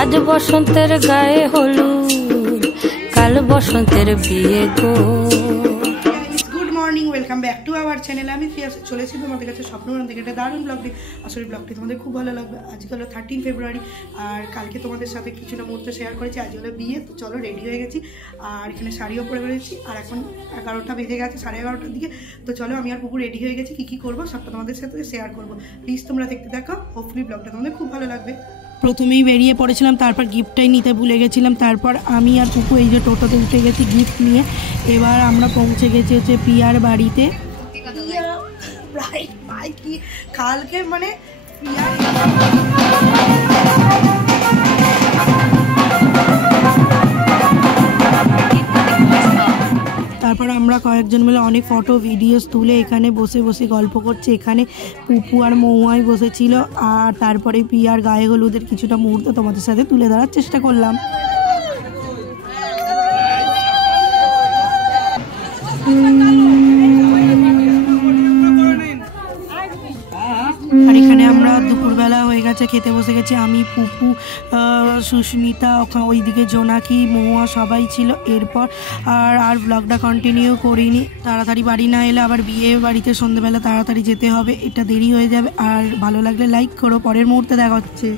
আজ বসন্তের গায়ে হলুদ, কাল বসন্তের বিয়ে গো। Good morning, welcome back to our channel. আমি চলেছি তোমাদের কাছে স্বপ্নগ্রাম থেকে একটা দারুণ ব্লগটি। আসলে ব্লগটি তোমাদের খুব ভালো লাগবে। আজকে হলো 13 ফেব্রুয়ারি, আর কালকে তোমাদের সাথে কিছুটা মুহূর্ত শেয়ার করেছি। আজ হলো বিয়ে, তো চলো রেডি হয়ে গেছি। আর এখানে শাড়িও পরে বেরোচ্ছি, আর এখন 11টা বেজে গেছে, 11:30টার দিকে। তো চলো আমি আর পুকুর রেডি হয়ে গেছি, কী কী করবো সবটা তোমাদের সাথে শেয়ার করবো। প্লিজ তোমরা দেখতে দেখো, হোপফুলি ব্লগটা তোমাদের খুব ভালো লাগবে। প্রথমেই বেরিয়ে পড়েছিলাম, তারপর গিফটটাই নিতে ভুলে গেছিলাম। তারপর আমি আর পুকু এই যে টোটোতে উঠে গেছি গিফট নিয়ে। এবার আমরা পৌঁছে গেছি হচ্ছে পিয়ার বাড়িতে। কালকে মানে তারপর আমরা কয়েকজন মিলে অনেক ফটো ভিডিওস তুলে এখানে বসে বসে গল্প করছি। এখানে পুপু আর মৌয়াই বসেছিল, আর তারপরে পিয়ার গায়ে হলুদের কিছুটা মুহূর্ত তোমাদের সাথে তুলে ধরার চেষ্টা করলাম। আর এখানে আমরা দুপুরবেলা হয়ে গেছে, খেতে বসে গেছি। আমি, পুপু, সুস্মিতা, ওইদিকে জোনাকি, মহুয়া সবাই ছিল। এরপর আর ব্লগটা কন্টিনিউ করিনি। তাড়াতাড়ি বাড়ি না এলে আবার বিয়ে বাড়িতে সন্ধ্যেবেলা তাড়াতাড়ি যেতে হবে, এটা দেরি হয়ে যাবে। আর ভালো লাগলে লাইক করো। পরের মুহূর্তে দেখা হচ্ছে।